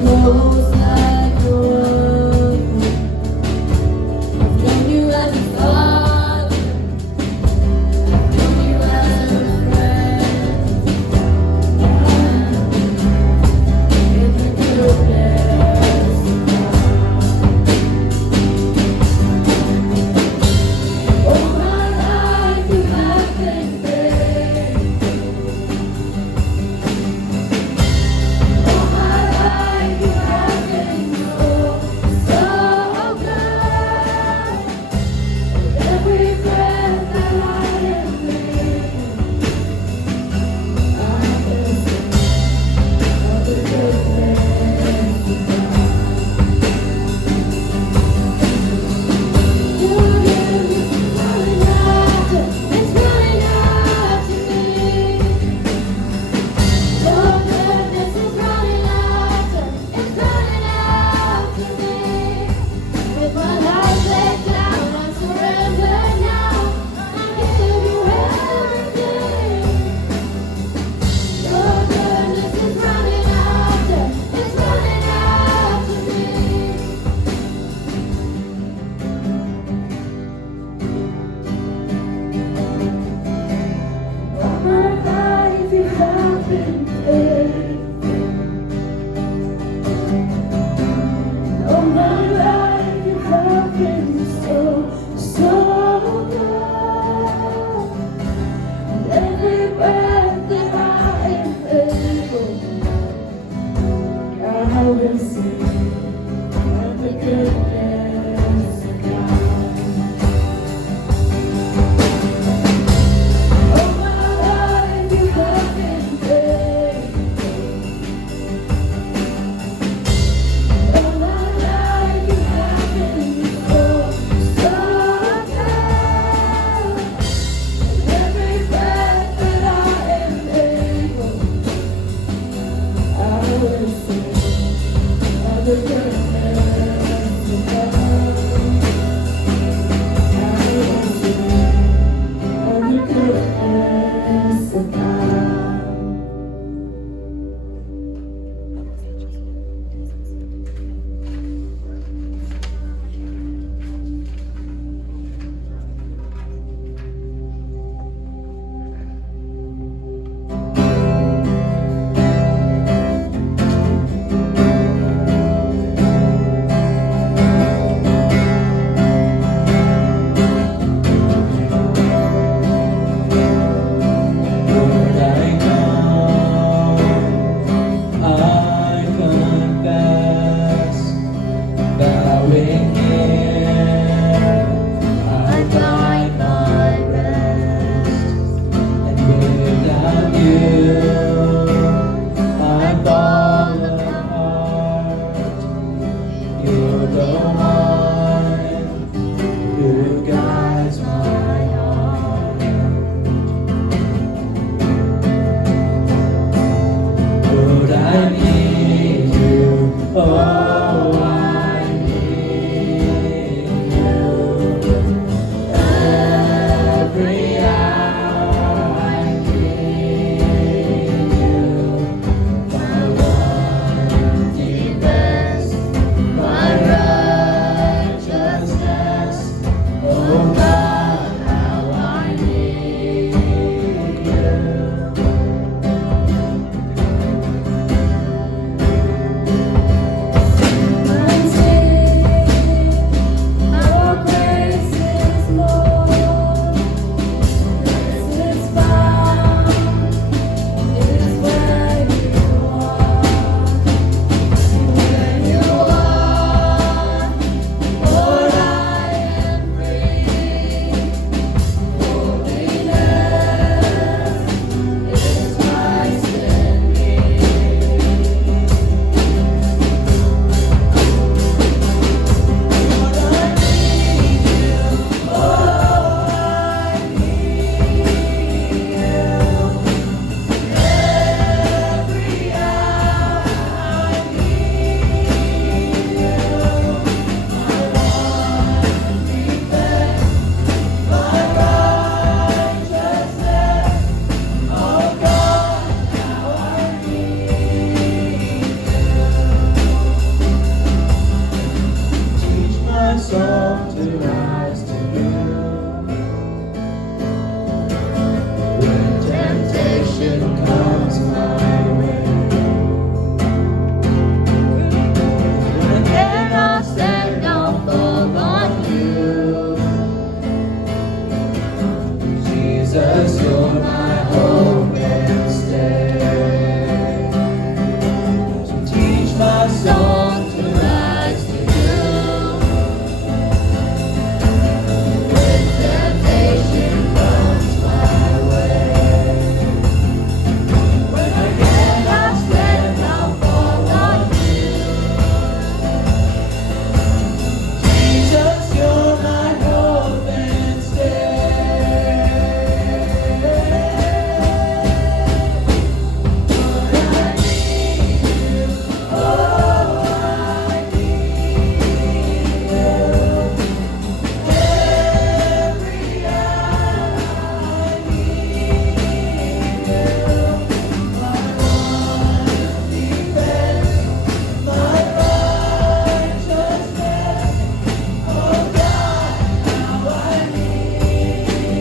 Close like a road. I've known you as a father. Jesus, you're my hope and stay. So teach my song to rise to you. When temptation comes my way, when I get lost and I'll fall on you. Jesus, you're my hope and stay. Lord, I need you. Oh, I need you. Every hour I need you. My one defense, my righteousness. Oh God, how I need you.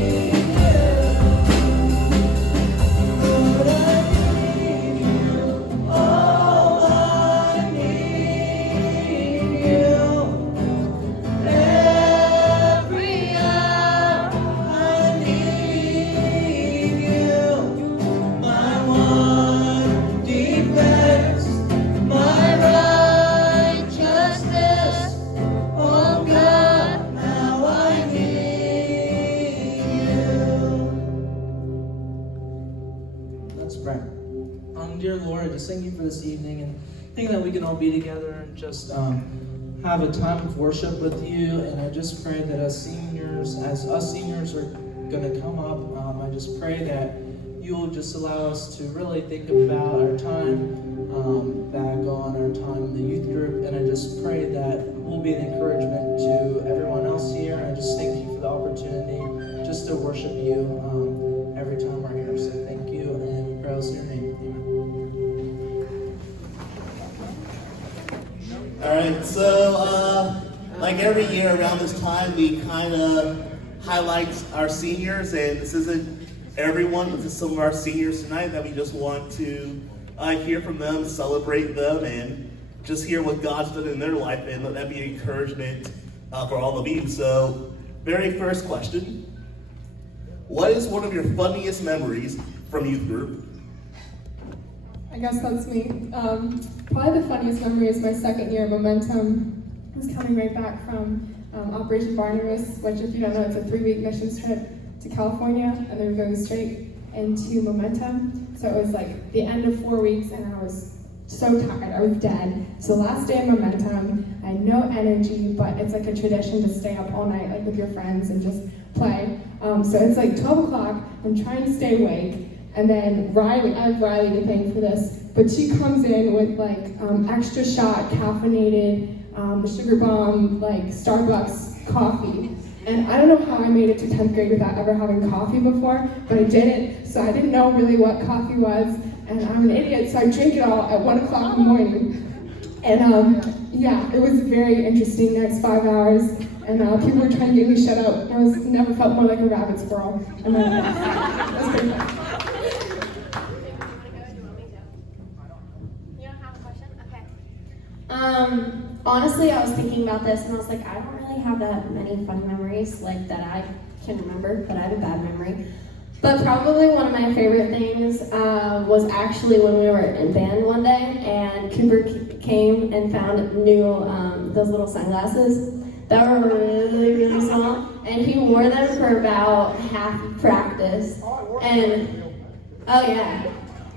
Lord, I need you. Oh, I need you. Every hour I need you. My one defense, my righteousness. Oh God, how I need you. Let's pray. Dear Lord, I just thank you for this evening and thank that we can all be together and just have a time of worship with you. And I just pray that as us seniors are going to come up, I just pray that you will just allow us to really think about our time back on our time in the youth group. And I just pray that we'll be an encouragement to everyone else here. And I just thank you for the opportunity just to worship you every time we're here. So thank you, and praise your name. Amen. All right, so like every year around this time, we kind of highlight our seniors, and this isn't everyone, but this is some of our seniors tonight that we just want to hear from them, celebrate them, and just hear what God's done in their life, and let that be an encouragement for all of you. So, very first question, what is one of your funniest memories from youth group? I guess that's me. Probably the funniest memory is my second year of Momentum. I was coming right back from Operation Barnabas, which, if you don't know, it's a 3-week missions trip to California, and then we're going straight into Momentum. So it was like the end of 4 weeks, and I was so tired. I was dead. So last day of Momentum, I had no energy, but it's like a tradition to stay up all night, like with your friends, and just play. So it's like 12 o'clock. I'm trying to stay awake. And then Riley, I have Riley to thank for this, but she comes in with like extra shot, caffeinated, sugar bomb, like Starbucks coffee. And I don't know how I made it to 10th grade without ever having coffee before, but I did it, so I didn't know really what coffee was, and I'm an idiot, so I drank it all at 1 o'clock in the morning. And yeah, it was very interesting next 5 hours, and people were trying to get me shut up. I never felt more like a rabbit squirrel. And then, that's pretty fun. Honestly, I was thinking about this and I was like, I don't really have that many funny memories like that I can remember, but I have a bad memory. But probably one of my favorite things was actually when we were in band one day and Cooper came and found new those little sunglasses that were really, really small, and he wore them for about half practice. And oh yeah,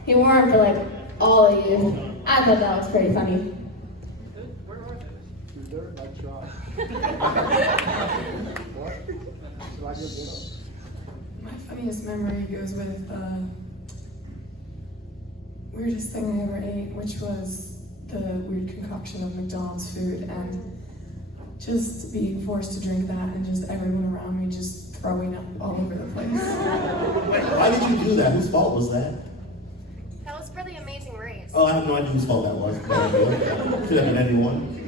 he wore them for like all of you. I thought that was pretty funny. My funniest memory goes with the weirdest thing I ever ate, which was the weird concoction of McDonald's food, and just being forced to drink that and just everyone around me just throwing up all over the place. Why did you do that? Whose fault was that? That was for the Amazing Race. Oh, I have no idea whose fault that was. Could have been anyone.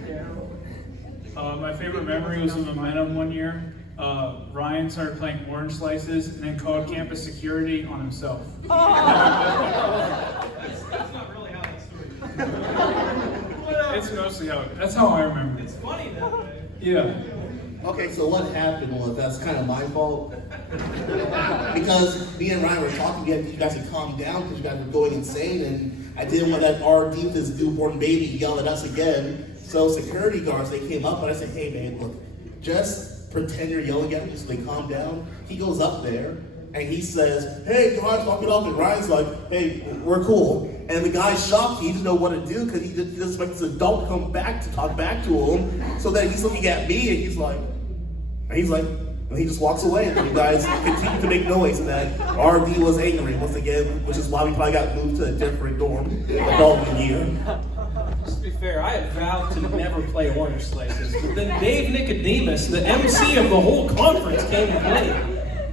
My favorite memory was in Momentum one year. Ryan started playing Orange Slices and then called campus security on himself. That's not really how that story It's mostly that's how I remember it. It's funny that way. Yeah. Okay, so what happened was, that's kind of my fault. Because me and Ryan were talking, you guys had calmed down because you guys were going insane, and I didn't want that RD, this newborn baby, yell at us again. So security guards, they came up, and I said, hey man, look, just pretend you're yelling at me so they calm down. He goes up there, and he says, hey guys, fuck it up, and Ryan's like, hey, we're cool. And the guy's shocked, he didn't know what to do, because he doesn't expect this adult to come back to talk back to him. So then he's looking at me, and he's like, and he just walks away, and you guys continue to make noise, and that RD was angry once again, which is why we probably got moved to a different dorm adult year. Just to be fair, I had vowed to never play Orange Slices, but then Dave Nicodemus, the MC of the whole conference, came and played.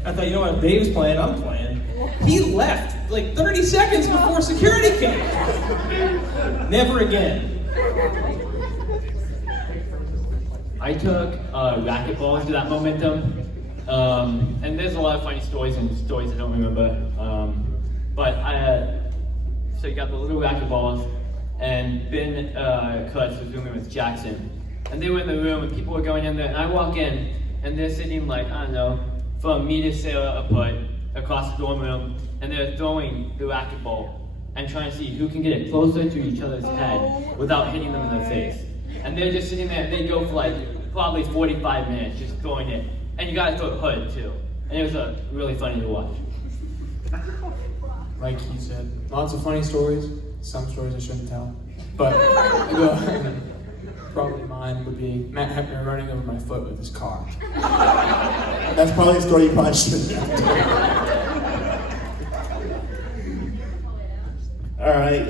I thought, you know what, if Dave's playing, I'm playing. He left like 30 seconds before security came. Never again. I took racquetball to that momentum, and there's a lot of funny stories and stories I don't remember. So you got the little racquetballs, and Ben Kutz was rooming with Jackson, and they were in the room, and people were going in there, and I walk in, and they're sitting like, I don't know, from me to Sarah apart across the dorm room, and they're throwing the racquetball and trying to see who can get it closer to each other's head without hitting them in the face. And they're just sitting there, and they go for like probably 45 minutes just throwing it. And you gotta throw it hood too. And it was really funny to watch. Like he said, lots of funny stories. Some stories I shouldn't tell. But probably mine would be Matt Hepner running over my foot with his car. That's probably a story you probably shouldn't have told. All right,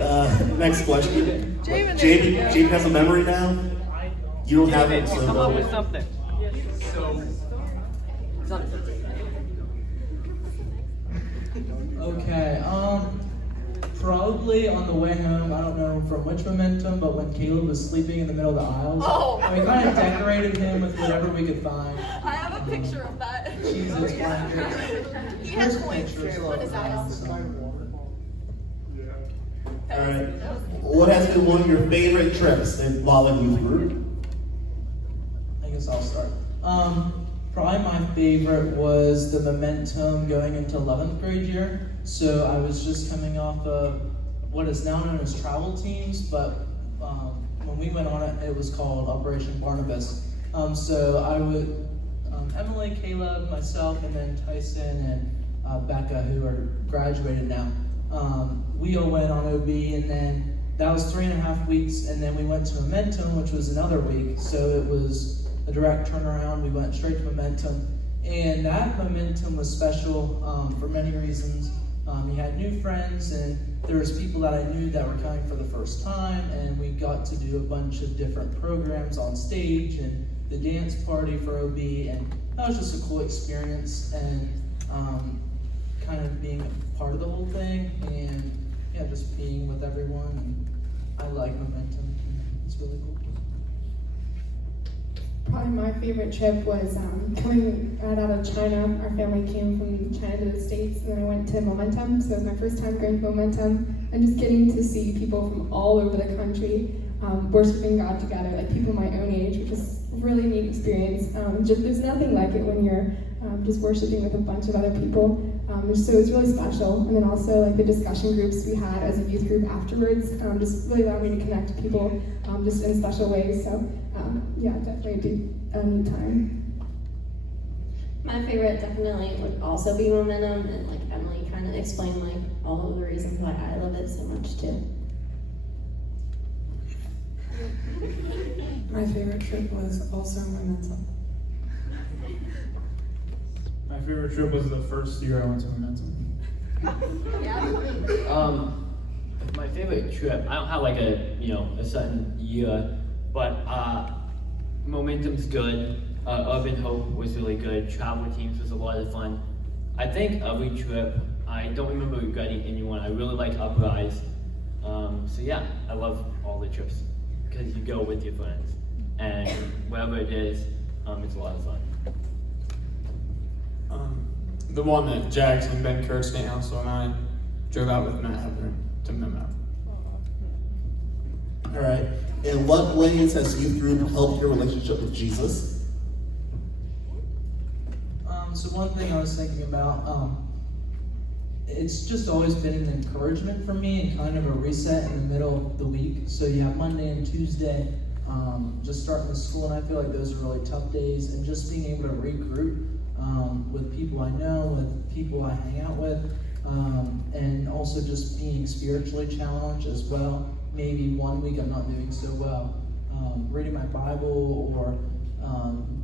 next question. Javen has a memory now? You don't have it, so Come up with something. Okay, probably on the way home, I don't know from which momentum, but when Caleb was sleeping in the middle of the aisles, we kind of decorated him with whatever we could find. I have a picture of that. Jesus, blankets. He has There's points pictures on his of eyes. All right. What has been one of your favorite trips while in youth group? I guess I'll start. Probably my favorite was the momentum going into 11th grade year. So I was just coming off of what is now known as travel teams, but when we went on it, it was called Operation Barnabas. So I would, Emily, Caleb, myself, and then Tyson and Becca, who are graduated now. We all went on OB, and then that was 3.5 weeks, and then we went to Momentum, which was another week. So it was a direct turnaround. We went straight to Momentum, and that Momentum was special for many reasons. You had new friends, and there was people that I knew that were coming for the first time, and we got to do a bunch of different programs on stage, and the dance party for OB, and that was just a cool experience, and kind of being a part of the whole thing, and yeah, just being with everyone, and I like Momentum. It's really cool. Probably my favorite trip was coming right out of China. Our family came from China to the States, and then I went to Momentum. So it was my first time going to Momentum, and just getting to see people from all over the country worshiping God together, like people my own age, which is a really neat experience. Just there's nothing like it when you're just worshiping with a bunch of other people. So it was really special. And then also like the discussion groups we had as a youth group afterwards just really allowed me to connect to people just in special ways. So yeah, definitely a neat time. My favorite definitely would also be Momentum, and like Emily kind of explained like all of the reasons why I love it so much too. My favorite trip was also Momentum. My favorite trip was the first year I went to Momentum. My favorite trip, I don't have like a certain year, but Momentum's good. Urban Hope was really good. Travel teams was a lot of fun. I think every trip, I don't remember regretting anyone. I really like Uprise. So yeah, I love all the trips because you go with your friends, and wherever it is, it's a lot of fun. The one that Jackson, Ben Kurtz, Nate Hounslow, and I drove out with Matt Hepner to Memo. All right. In what ways has youth group helped your relationship with Jesus? So one thing I was thinking about, it's just always been an encouragement for me and kind of a reset in the middle of the week. So you have Monday and Tuesday, just starting the school, and I feel like those are really tough days, and just being able to regroup with people I know, with people I hang out with, and also just being spiritually challenged as well. Maybe one week I'm not doing so well, reading my Bible or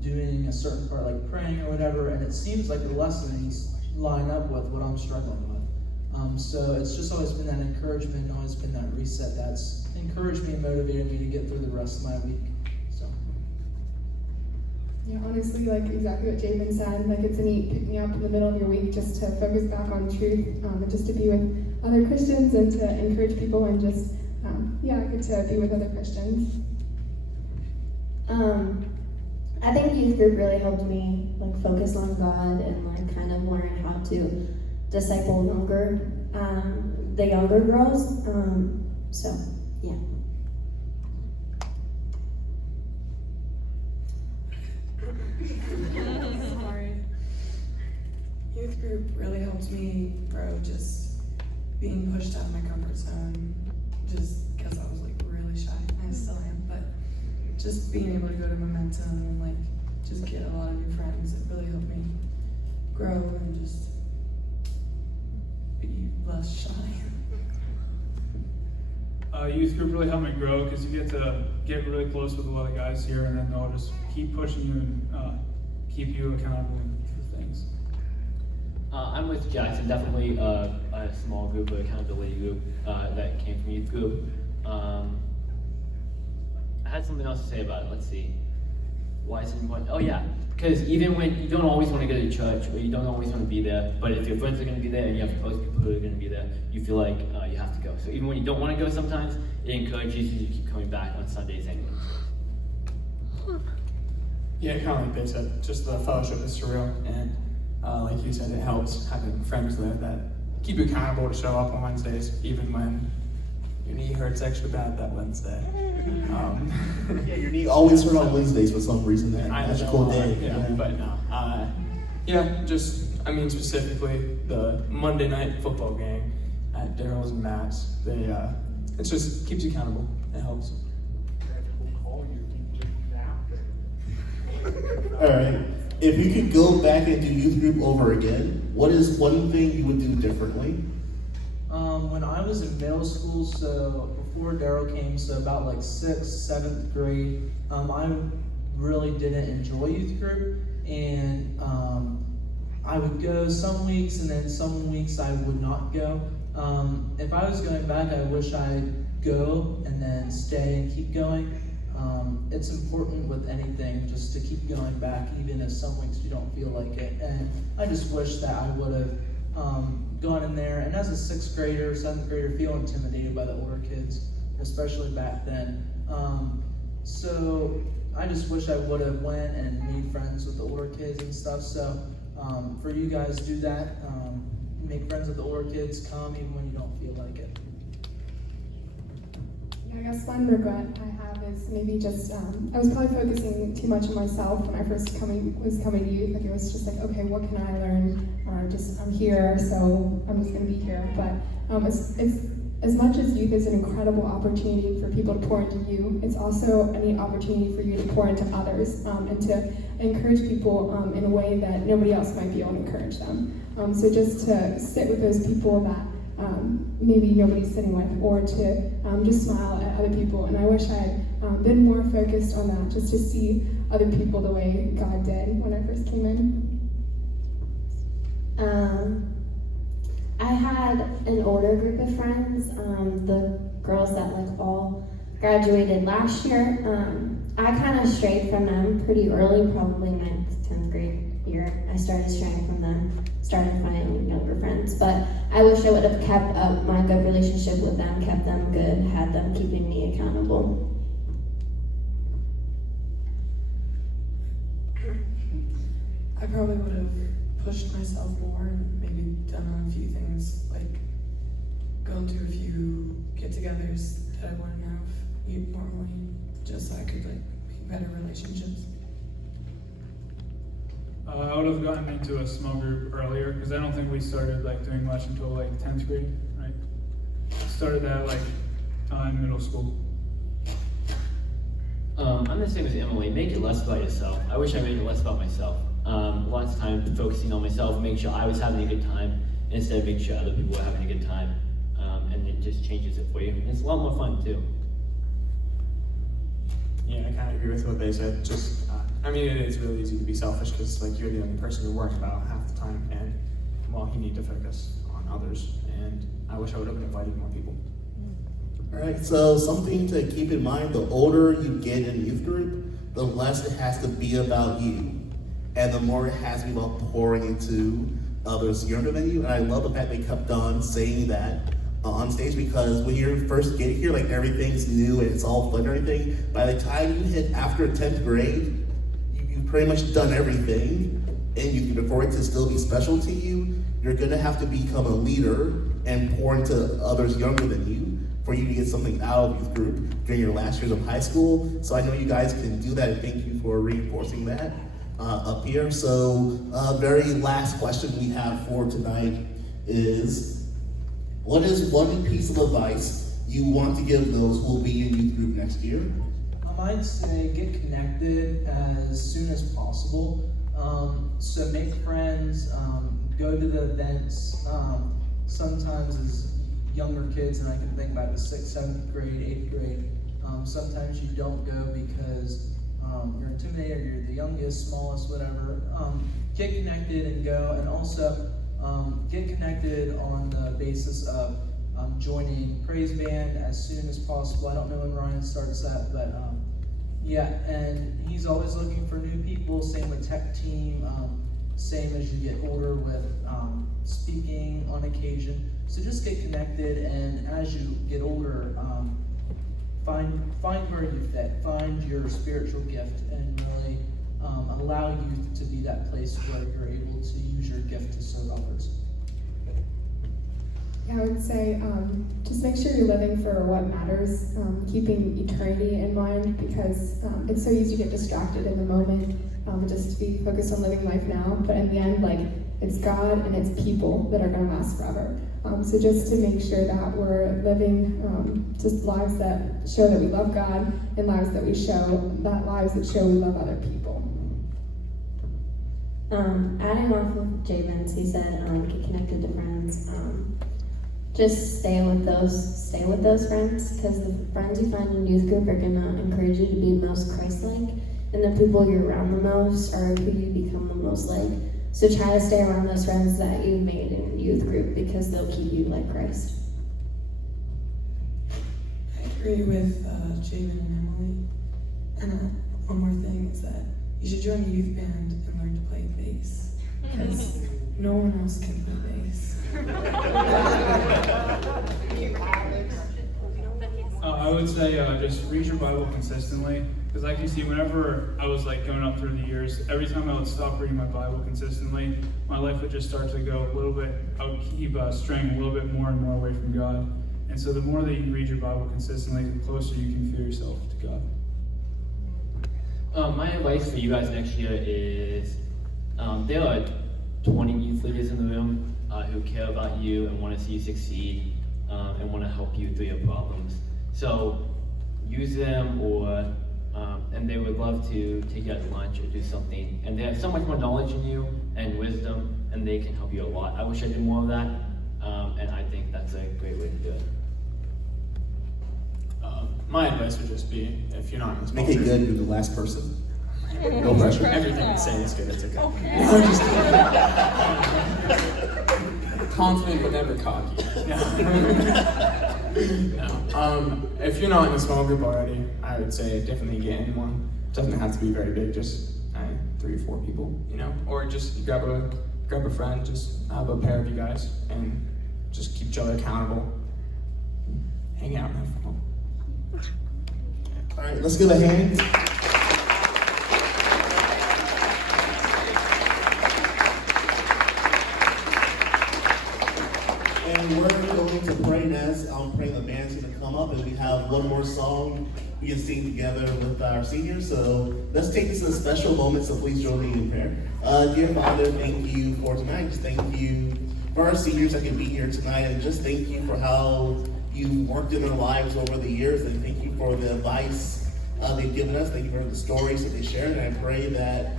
doing a certain part like praying or whatever, and it seems like the lessons line up with what I'm struggling with. So it's just always been that encouragement, always been that reset that's encouraged me and motivated me to get through the rest of my week. So. Yeah, honestly, like exactly what Javen said, like it's a neat pick me up in the middle of your week just to focus back on truth, and just to be with other Christians and to encourage people and just, get to be with other Christians. I think youth group really helped me like focus on God and like kind of learn how to disciple the younger girls. So yeah. Sorry. Youth group really helped me grow, just being pushed out of my comfort zone, just because I was like really shy. I still am, but just being able to go to Momentum and like just get a lot of new friends, it really helped me grow and just be less shy. Youth group really helped me grow because you get to get really close with a lot of guys here, and then they'll just keep pushing you and keep you accountable for things. I'm with Jackson, definitely a small group, an accountability group that came from youth group. I had something else to say about it. Let's see. Why is it important? Oh yeah, because even when you don't always want to go to church or you don't always want to be there, but if your friends are going to be there and you have close people who are going to be there, you feel like you have to go. So even when you don't want to go sometimes, it encourages you to keep coming back on Sundays anyways. Yeah, kind of like they said, just the fellowship is surreal, and like you said, it helps having friends there that keep you accountable to show up on Wednesdays, even when your knee hurts extra bad that Wednesday. Yeah, your knee always hurt on Wednesdays for some reason. That magical day. Yeah, but no. Specifically the Monday night football game at Daryl's and Matt's. It just keeps you accountable. It helps. All right. If you could go back and do youth group over again, what is one thing you would do differently? When I was in middle school, so before Daryl came, so about like 6th, 7th grade, I really didn't enjoy youth group, and I would go some weeks, and then some weeks I would not go. If I was going back, I wish I'd go and then stay and keep going. It's important with anything just to keep going back, even if some weeks you don't feel like it. And I just wish that I would have gone in there, and as a 6th grader, 7th grader, feel intimidated by the older kids, especially back then. So I just wish I would have went and made friends with the older kids and stuff. So for you guys, do that. Make friends with the older kids. Come even when you don't feel like it. I guess one regret I have is maybe just, I was probably focusing too much on myself when I first was coming to youth. Like it was just like, okay, what can I learn? I'm here, so I'm just gonna be here. But it's as much as youth is an incredible opportunity for people to pour into you, it's also a neat opportunity for you to pour into others and to encourage people in a way that nobody else might be able to encourage them. So just to sit with those people that maybe nobody's sitting with, or to just smile at other people. And I wish I had been more focused on that, just to see other people the way God did when I first came in. I had an older group of friends, the girls that like all graduated last year. I kind of strayed from them pretty early, probably 9th, 10th grade year. I started straying from them, started finding younger friends. But I wish I would have kept up my good relationship with them, kept them good, had them keeping me accountable. I probably would have pushed myself more and maybe done a few things, like gone to a few get-togethers that I wouldn't have normally, just so I could like make better relationships. I would would have gotten into a small group earlier because I don't think we started like doing much until like 10th grade, right? Started that like in middle school. I'm the same as Emily. Make it less about yourself. I wish I made it less about myself. Lots of time focusing on myself, making sure I was having a good time instead of making sure other people were having a good time. And it just changes it for you. And it's a lot more fun too. Yeah, I kind of agree with what they said. Just, I mean, it is really easy to be selfish because like you're the only person you're worrying about half the time, and well, you need to focus on others. And I wish I would have invited more people. All right, so something to keep in mind, the older you get in youth group, the less it has to be about you. And the more it has to be about pouring into others younger than you. And I love the fact they kept on saying that on stage, because when you first get here, like everything's new and it's all fun and everything. By the time you hit after 10th grade, you've pretty much done everything. And you can afford it to still be special to you. You're gonna have to become a leader and pour into others younger than you for you to get something out of youth group during your last years of high school. So I know you guys can do that, and thank you for reinforcing that up here. So very last question we have for tonight is, what is one piece of advice you want to give those who will be in youth group next year? I might say get connected as soon as possible. So make friends, go to the events. Sometimes as younger kids, and I can think back to 6th, 7th grade, 8th grade, sometimes you don't go because you're intimidated, or you're the youngest, smallest, whatever. Get connected and go, and also get connected on the basis of joining praise band as soon as possible. I don't know when Ryan starts that, but yeah, and he's always looking for new people. Same with tech team. Same as you get older with speaking on occasion. So just get connected, and as you get older, find where you fit, find your spiritual gift, and really allow youth to be that place where you're able to use your gift to serve others. I would say just make sure you're living for what matters, keeping eternity in mind, because it's so easy to get distracted in the moment, just to be focused on living life now. But in the end, like, it's God and it's people that are going to last forever. So just to make sure that we're living just lives that show that we love God, and lives that lives that show we love other people. Adding off of Jabin, he said, get connected to friends. Just stay with those friends, because the friends you find in youth group are gonna encourage you to be most Christ-like, and the people you're around the most are who you become the most like. So try to stay around those friends that you made in youth group, because they'll keep you like Christ. I agree with Jabin and Emily. And one more thing is that you should join a youth band and learn to play bass, because no one else can play bass. I would say just read your Bible consistently, because like you see, whenever I was like going up through the years, every time I would stop reading my Bible consistently, my life would just start to go a little bit, I would keep straying a little bit more and more away from God. And so the more that you read your Bible consistently, the closer you can feel yourself to God. My advice for you guys next year is, there are 20 youth leaders in the room who care about you and want to see you succeed and want to help you through your problems. So use them, and they would love to take you out to lunch or do something. And they have so much more knowledge in you and wisdom, and they can help you a lot. I wish I did more of that, and I think that's a great way to do it. My advice would just be, if you're not in this Make it good, you're the last person. No pressure. Everything I say is good, it's okay. Okay. No, just kidding. Confident but never cocky. No. If you're not in a small group already, I would say definitely get in one. Doesn't have to be very big, just 3 or 4 people, or just grab a friend, just have a pair of you guys, and just keep each other accountable. Hang out and have fun. All right, let's give a hand. And we're going to pray. praying as I'm praying the band's going to come up, and we have one more song we can sing together with our seniors. So let's take this as a special moment, so please join me in prayer. Dear Father, thank you for tonight. Just thank you for our seniors that can be here tonight, and just thank you for how you worked in their lives over the years, and thank you for the advice they've given us. Thank you for the stories that they shared, and I pray that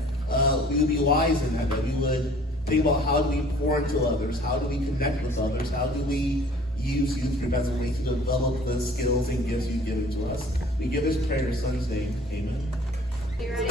we would be wise in that we would think about how do we pour into others, how do we connect with others, how do we use youth group as a way to develop the skills and gifts you've given to us. We give this prayer in your Son's name. Amen. You ready?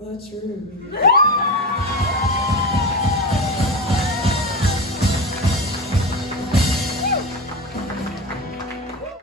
The truth.